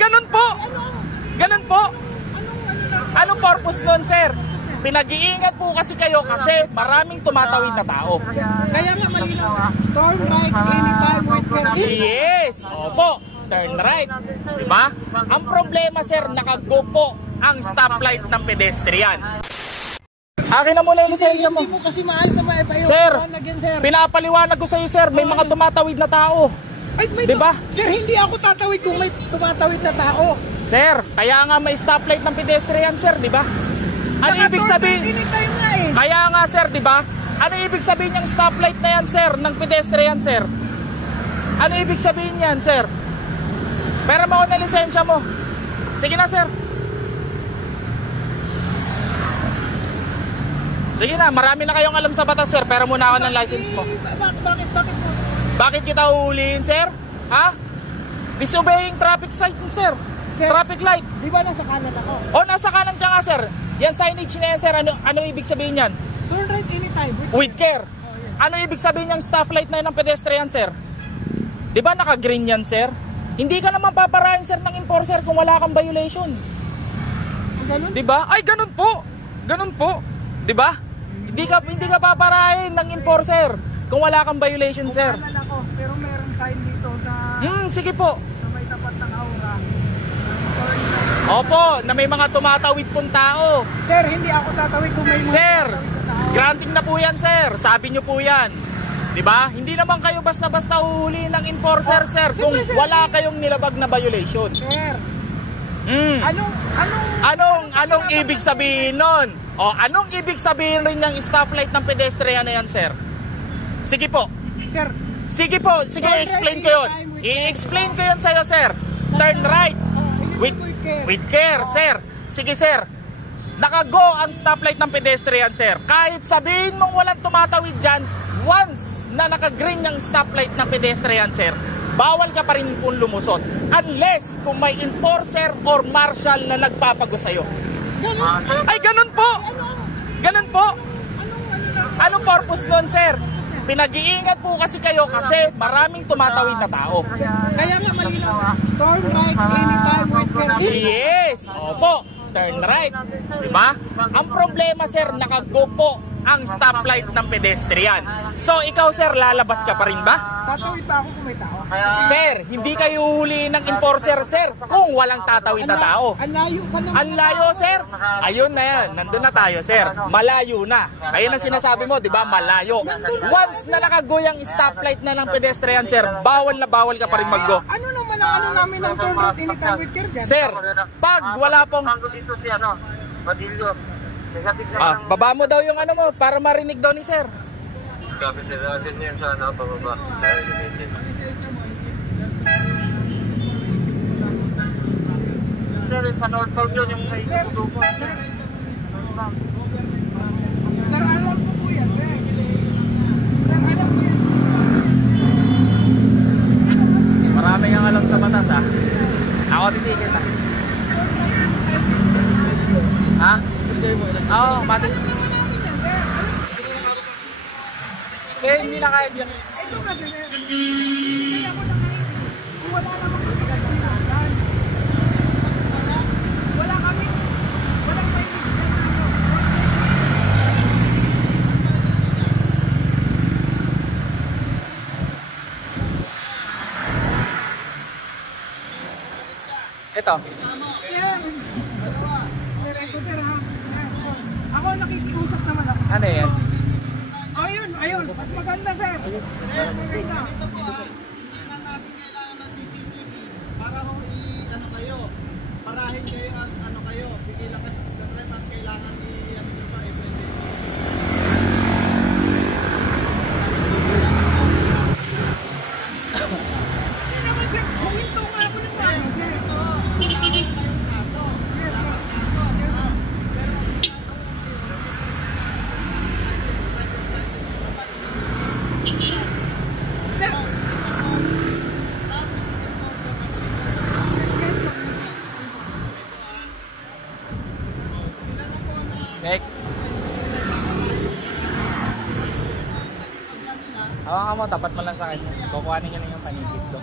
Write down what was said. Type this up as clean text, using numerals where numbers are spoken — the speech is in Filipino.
ganun po. Ganun po. Anong purpose nun, sir? Pinag-iingat po kasi kayo kasi maraming tumatawid na tao. Kaya nga malinaw, turn right anytime with care. Yes! Opo, turn right. Diba? Ang problema, sir, nakago po ang stoplight ng pedestrian. Akin na muna yung lisensya mo. Hindi mo kasi maalis na maipayo. Sir, pinapaliwanag ko sa iyo, sir, may mga tumatawid na tao. Ay, diba? Sir, hindi ako tatawid kung may tumatawid na tao. Sir, kaya nga may stoplight ng pedestrian, sir, di ba? Ano ibig sabihin? Kaya nga, sir, di ba? Ano ibig sabihin yung stoplight na yan, sir, ng pedestrian, sir? Ano ibig sabihin yan, sir? Pera mo na lisensya mo. Sige na, sir. Sige na, marami na kayong alam sa batas, sir. Pero muna ako ng license mo. Bakit kita uhulihin, sir? Ha? Disobeying traffic sign, sir. Traffic light. Di ba nasa kanan ako? O, nasa kanan ka nga, sir. Yan signage na yan, sir. Ano ibig sabihin yan? Turn right anytime. With care. Oh, yes. Ano ibig sabihin yung stoplight na yan ng pedestrian, sir? Di ba naka-green yan, sir? Hindi ka naman paparahin, sir, ng enforcer kung wala kang violation. Ganun? Di ba? Ay, ganun po. Ganun po. Di ba? Hindi ka paparahin ng enforcer kung wala kang violation, sir. Ako, pero merong sign dito sa Sige po. sa may tapat ng aura. Opo, na may mga tumatawid pong tao. Sir, hindi ako tatawid kung may mga Sir, tumatawid na tao. granting na po yan, sir. Sabi nyo po yan. Diba? Hindi naman kayo basta-basta uhuli ng enforcer, sir, kung sir, wala kayong nilabag na violation. Sir, Anong ibig sabihin nun? O, anong ibig sabihin rin ng stoplight ng pedestrian na yan, sir? Sige po. Sir, Sige po, sige, i-explain ko yun. I-explain ko yun sa'yo, sir. Turn right. With care, sir. Sige, sir. Nakago ang stoplight ng pedestrian, sir. Kahit sabihin mong walang tumatawid dyan, once na naka-green yung stoplight ng pedestrian, sir, bawal ka pa rin kung lumusot. Unless kung may enforcer or marshal na nagpapago sa'yo. Ay, ganun po. Ganun po. Anong purpose nun, sir? Pinag-iingat po kasi kayo kasi maraming tumatawid na tao. Kaya nga malinaw, turn right anytime with care. Yes! Opo, turn right. Diba? Ang problema, sir, nakago po ang stoplight ng pedestrian. So, ikaw, sir, lalabas ka pa rin ba? Tatawid pa ako kung may tao. Sir, hindi kayo huli ng enforcer, sir, kung walang tatawid na tao. Ang layo pa naman. Ang layo, sir. Ayun na yan. Nandun na tayo, sir. Malayo na. Ayun ang sinasabi mo, di ba? Malayo. Once na nakago yung stoplight na ng pedestrian, sir, bawal na bawal ka pa rin mag-go. Ano naman ang namin ng turn right anytime with care dyan? Sir, pag wala pong... baba mo daw yung ano mo para marinig daw ni sir. Kapit nila natin yun sa pababa. Sir, sa northbound yun yung may tutupo. Sir, alam ko po yan, sir. Sir, alam ko yan. Marami ang alam sa batas, ha. Ako titigil, ha. Ha? Oo, mati. Kaya hindi na kahit yun. Ito kasi, sir. Kaya ako na kahit wala namang kasigatan. Wala kami. Walang may Ito. Sir, ito, sir, ha. Ako nakikiusap naman ako. Ano yan? Ayun, ayun. Mas maganda, sir. Mas maganda. Natin kailangan ng CCTV para kung i-ano kayo, parahin kayo at ano kayo, bigilan kasi sa trip at kailangan i-ano nyo pa, i-present. Hindi naman, sir. Huminto nga ako ng tama, sir. Wala kayong kaso. Sir, Nek. Hawakan mo, tapat mo lang sa kanya. Kukuhanin niya lang yung panigid ko.